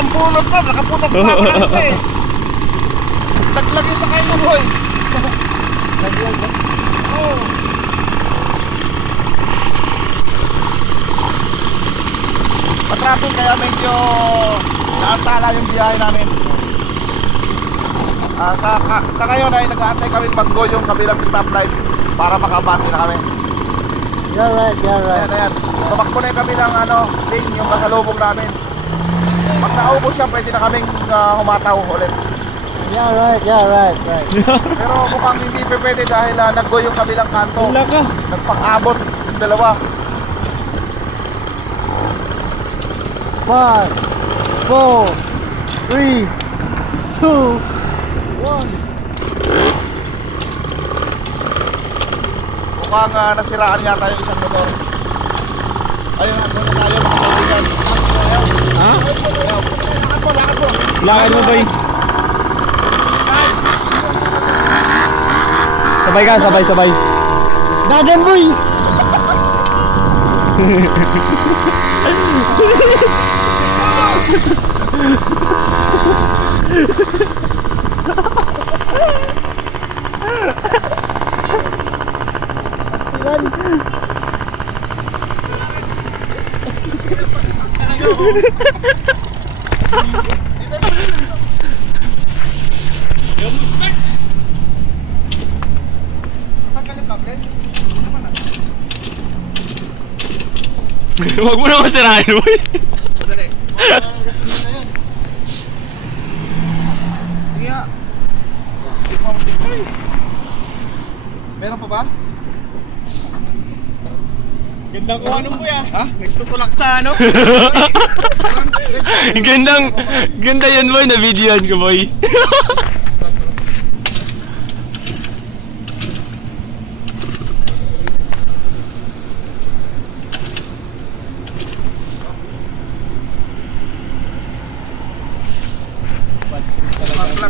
isang pulot pa, nakaputok pa ako ng isa eh. Taglag yung sakay mo boy. Naglag ba? Oo. Patrapin kaya medyo naantala yung biyahe namin. Sa ngayon ay nag-aantay kami pag-go yung kabilang stoplight para makabati na kami. You're right. Ayan. Tumakbo na yung kabilang lane, yung kasalubong namin. Pag naubos siya, pwede na kaming humataw ulit. Yeah, right. Pero mukhang hindi pwede dahil nag-go yung kabilang kanto. Wala ka. Nagpang-abot yung dalawa. 5, 4, 3, 2, 1. Mukhang nasiraan yata yung isang motor. Ayun na, doon na tayo mga kaibigan. Ha? Lakad po. Lakad mo, boy. Sabay ka, sabay. Dadan, boy. Yung mag-start. Tatanggalin ba, Glenn? Huwag mo na masirahin, boy. Madali. Sige nga. Meron pa ba? Gandang kuha nung boy ah. Ha? Nagtutulak sa ano? Ganda yan, boy. Na-videoan ko, boy.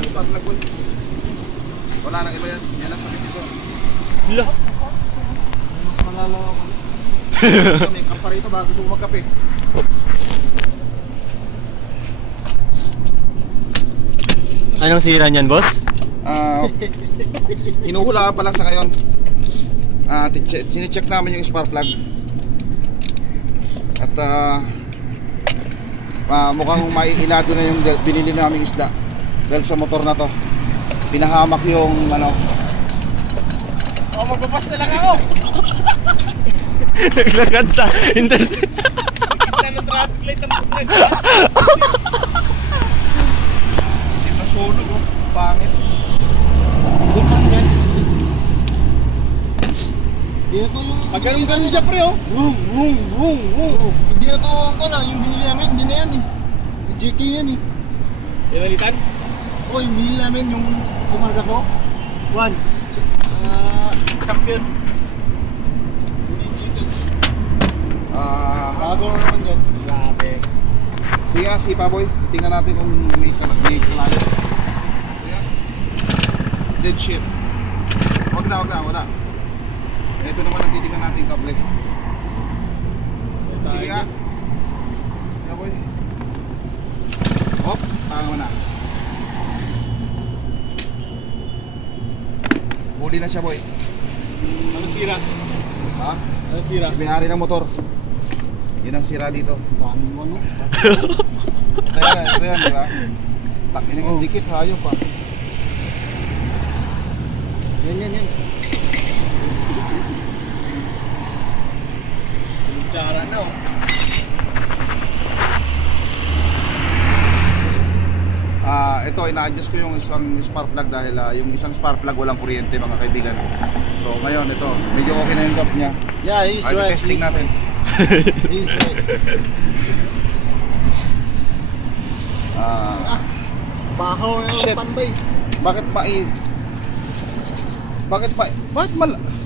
Spark plug boy. Wala nang iba yan. Yan ang sakit dito. Hala. Malalawa ko. May kampa rito baka gusto mo magkape. Anong sira niyan, boss? Hinuhula pa lang sa ngayon. Sine-check namin yung spark plug. At mukhang maiilado na yung binili naming isda. Dahil sa motor na to pinahamak yung Magbabas na lang ako. Naglakad sa interstate. Kita ng traffic light ang buklan. Hindi na sunog oh. Pangit. Hindi na to yung... Pag ganun siya pre oh. Wung. Hindi na to yung binili namin. Hindi na yan eh. JK yan eh. Pinalitan? Oo, yung binili namin yung umarga to. One. Champion. Hindi JK. Bago naman dyan. Grabe. Sige nga, si Paboy. Tingnan natin kung may kalayo. Dead shit. Wag na. Ito naman ang titingnan natin kable. Sige nga. Paboy. Hop, tanga mo na. Huli na siya boy. Ano sira? Ha? Ano sira? May-ari ng motor. Yun ang sira dito. Dami mo ano? Ito yan, di ba? Takin yung dikit, hayop pa. Yan. Tsara na oh. Ito, ina-adjust ko yung isang spark plug dahil yung isang spark plug walang kuryente mga kaibigan. So ngayon ito, medyo okay na yung gap niya. Yeah, he's right. Testing natin. He's right. Bahaw na Shit. yung panbay. Bakit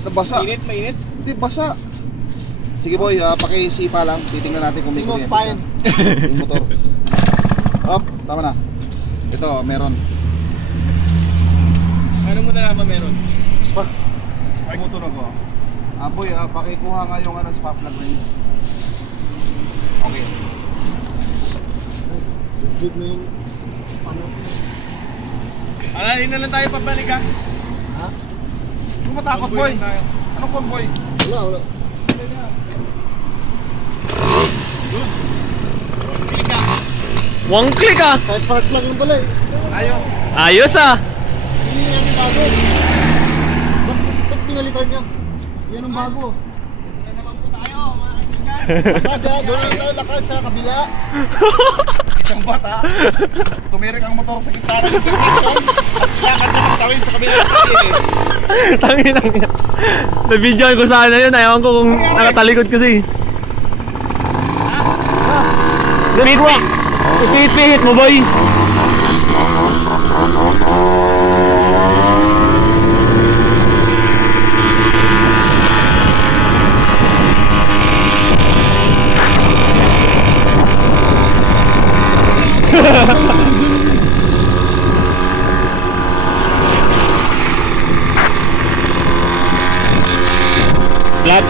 nabasa? Mainit? Hindi, basa. Sige boy, pakisipa lang. Titingnan natin kung may Sino kuryente spayan? siya. Yung motor. Up, tama na. Ito, meron. Ano mo na naman meron? Spark. Tumutunog ko. Boy, pakikuha nga yung spark plug range. Okay. Big na yung ano. Alin na lang tayo pabalik ha. Ha? Kung matakot, boy. Anong convoy? Wala. One click ah! Kaya spark plug lang pala eh. Ayos. Ayos ah! Hindi yan yung bago. Ba't pinalitan niya? Yan ang bago. Lakad, doon lang tayo lakad sa kabila. Isang bata. Tumirik ang motor sa gitna ng intersection. At ilakad niya magtawid sa kabila ng kasi eh. Tangin lang yan. Na-videoan ko sana yun. Ayaw ko kung nakatalikod kasi. Pihit mo boy. Flat.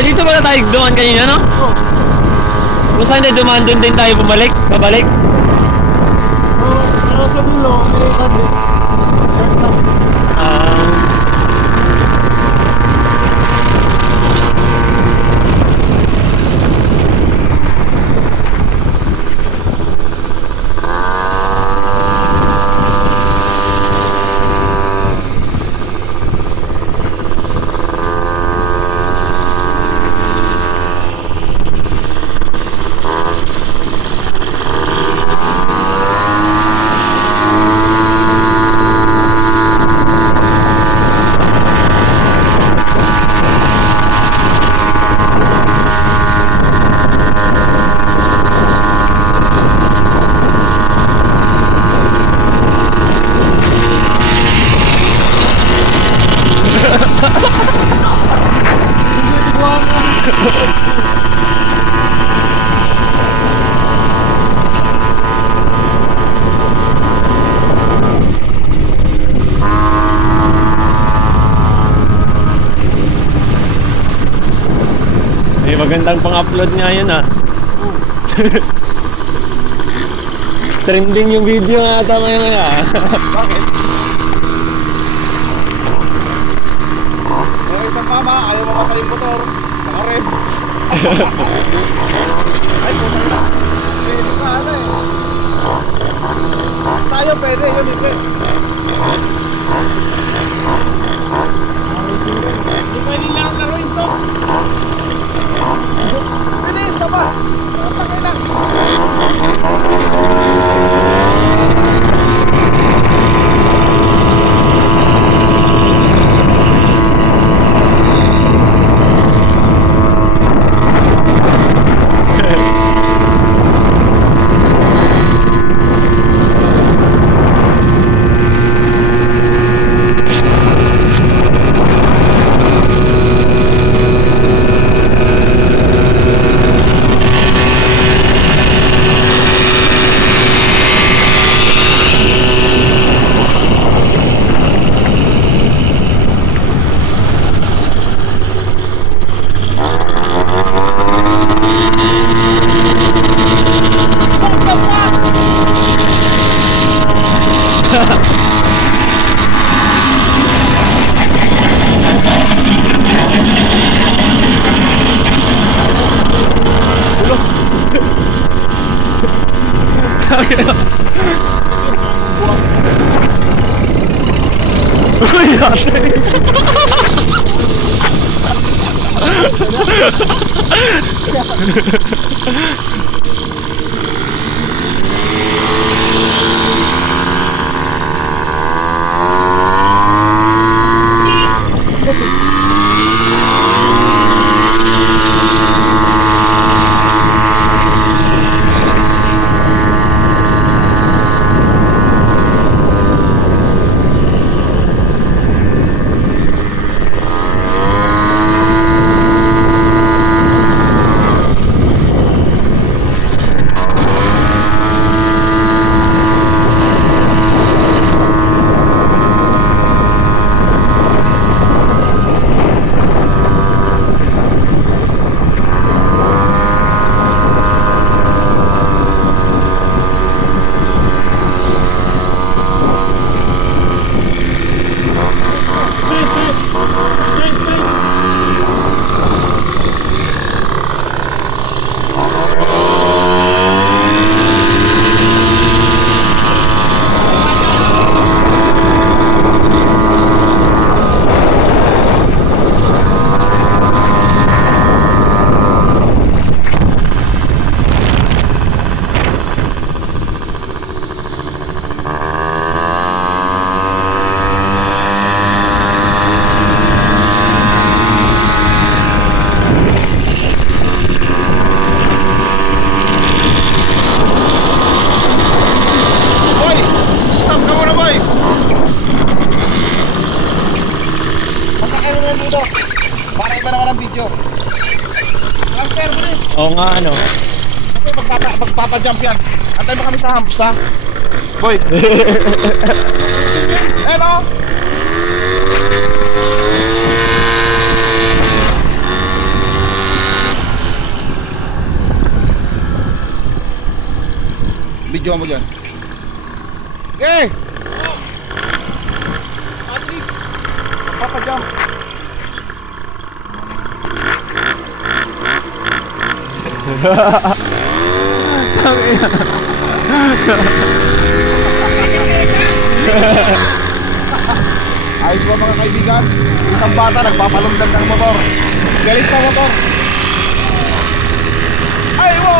Dito pala tayo dumaan kanina, no? Oo. Kung saan tayo dumaan, doon din tayo bumalik, babalik. Pero sa dulo, may kandil. Magandang pang-upload nga yun ah. Trending yung video nga ata ngayon ah. Bakit? May isang mama, ayaw mamatay yung motor. Naka-red. Ay, puta na. Pwede sa ano eh. Tayo pwede, yun hindi. Hindi pwede lang laruin to. Bilis, tama. Patangin na. Uy, ate! Stop ka muna, boy! Masakay na dito. Para iba naman ang video. Transfer, bilis! Oo nga, ano. Okay, magpapa-jump yan. Antay mo kami sa humps, ha? Boy! Hello! Video mo dyan. Okay! Magpapa-jump. Ayos ba mga kaibigan? Isang bata nagpapalundag ng motor. Galit sa motor. Ay mo!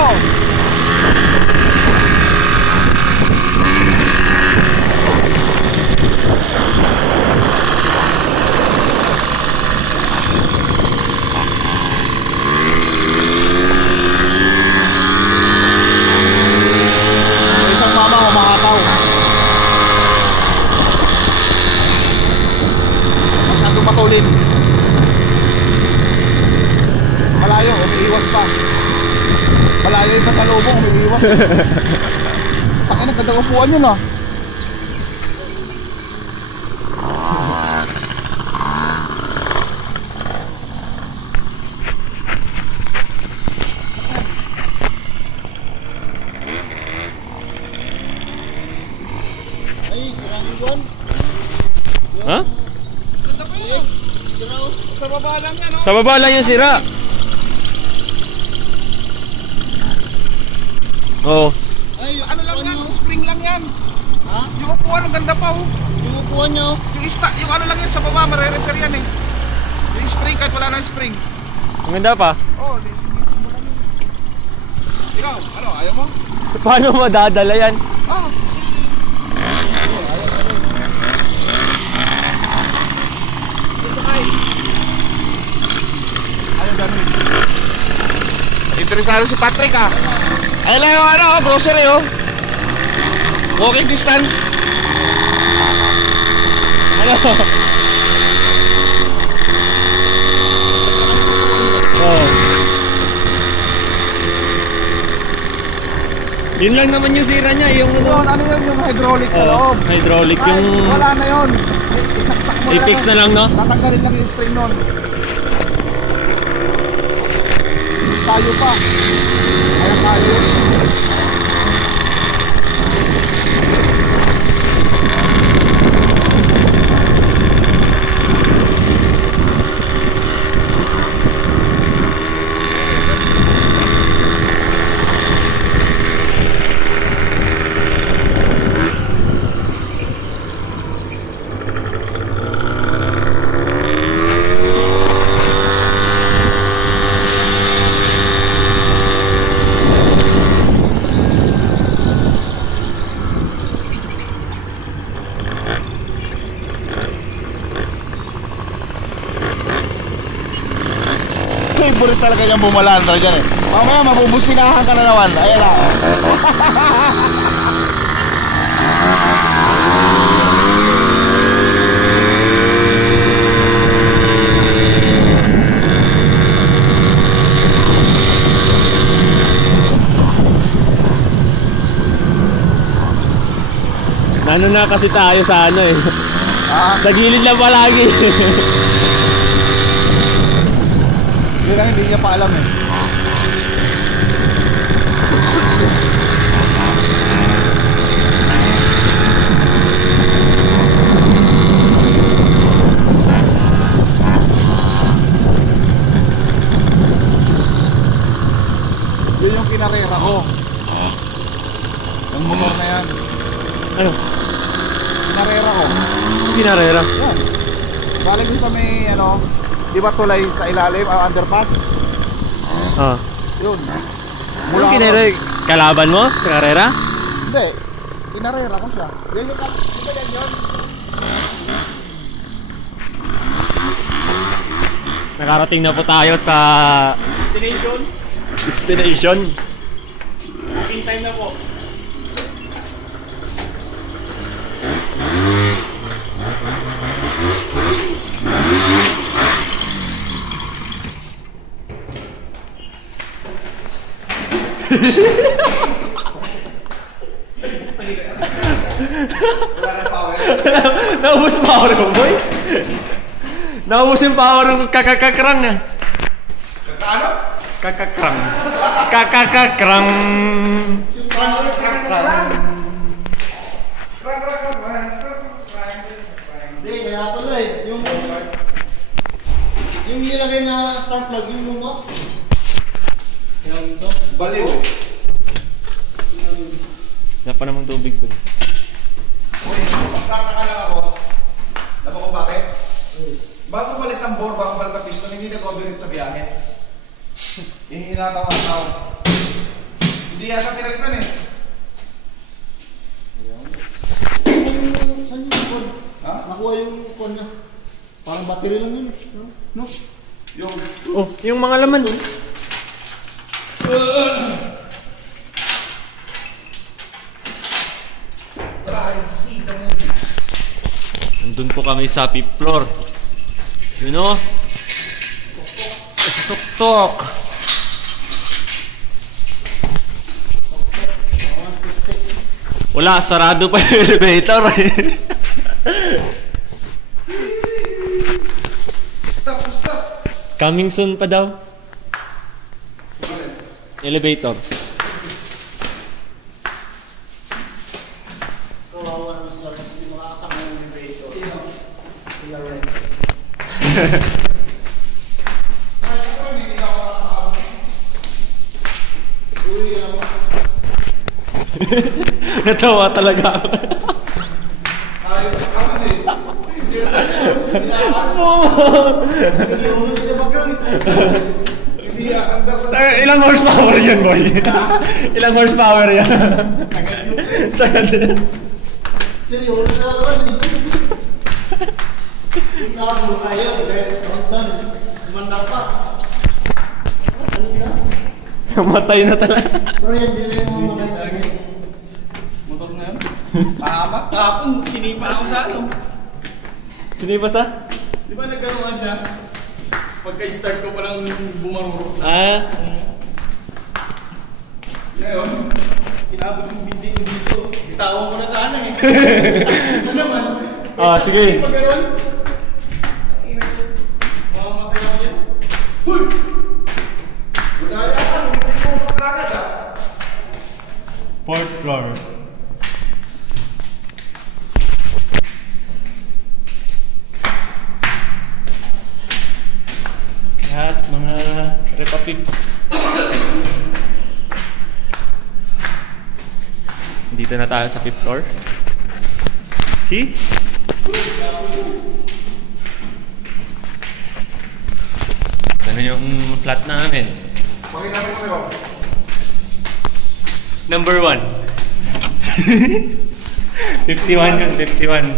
Isang mama humahataw. Masyadong matulin. Malayo, umiiwas pa. Malayo yung pasalubong, umiiwas. Takay na, ganda upuan yun ah. Ay, sira yung buwan. Ha? Ganda pa yun. Sira oh. Sa baba lang yan, oh. Sa baba lang yung sira. Oo. Ay, yung Ano lang upuan yan, mo. spring lang yan. Ha? Yung upuan, ang ganda pa, oh. Yung upuan niyo. Yung ano lang yan sa baba, mare-repair yan eh. Yung spring, kahit wala nang spring. Ang ganda pa. Oh, linisin mo lang yun. Ikaw, ano, ayaw mo? Paano madadala yan? Oh. Ayaw ganun. Interesado si Patrick ah. Ay lang yung ano, grocery oh. Walking distance. Ano? Oo. Yun lang naman yung sira niya, yung Yun, ano yun yung hydraulic sa loob? hydraulic, Ay, yung wala na yun. Isaksak mo i-fix na lang, no? Tatanggalin lang yung spring nun. Tayo pa. Ayan tayo. Favorite talaga yung bumalandra dyan eh. Mamaya mabubusinahan ka na naman. Ayan na. ano na kasi tayo sa ano eh. Sa gilid lang palagi. Yun lang, hindi niya pa alam eh. Yun yung kinarera ko. Yung motor na yan. Ano? Kinarera ko. Pinarera. Yan. Galing ko sa may ano, di ba tulay sa ilalim, underpass? Ah. Yun. Ano kinarera? Kalaban mo sa karera? Hindi. Kinarera ko siya. Yan yung di ba yan yun? Nakarating na po tayo sa destination. Walking time na po. Wala na power. Naubos power mo, boy. Naubos yung power ng kakakakrang ah. Ano? Kakakrang. Kakakakrang. Hindi, kaya pala eh. Yung nilagay na spark plug, yung luma. Baliw. Wala pa namang tubig ko. Uy, magtataka lang ako. Alam mo kung bakit? Bago balik ng bore, bago balik ng piston, hindi nag-overheat sa biyahe. Ihinataw ang tao. Hindi yata pinalitan eh. Saan yung code? Ha? Nakuha yung code na. Parang battery lang yun. No? Yung... Oh, yung mga laman doon. Nandun po kami sa fifth floor. You know? Sa tuktok. Wala, sarado pa yung elevator eh. Stop. Coming soon pa daw. Elevator. Kawawa naman sila rin. Hindi makakasama yung elevator. Sino? Sila rin. Natawa talaga ako. Ayun sa kaman eh. Hindi sa Hindi under na. Ilang horsepower yan, boy? Ilang horsepower yan? Sagad yun. Seryoso na naman eh. Yung kabo ayaw, dahil sa hagdan. Mandar pa. Kanina. Namatay na talaga. Pero yan, din na yung mga Motor na yan. Tama. Tapon, sinipa ako sa ano. Sinipa sa? Di ba nagkaroon nga siya? Pagka-start ko palang bumaruro. Ah. Ngayon, inabot yung binding ko dito. Bitawan ko na sana eh. Ano naman? Ah, sige. Pag gano'n, mamamatay ako yan. Huy! Gaya ka, hindi mo makakagad ah. Fourth floor. At mga repa pips. Dito na tayo sa fifth floor. See? Ano yung flat namin? Pakita mo kayo. Number 1. 51 yun, 51.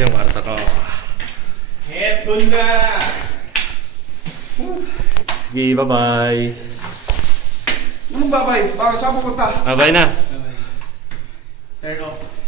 Yung kwarto ko. Eto na! Sige, bye-bye. Anong babay? Saan pupunta? Bye-bye na. Turn off.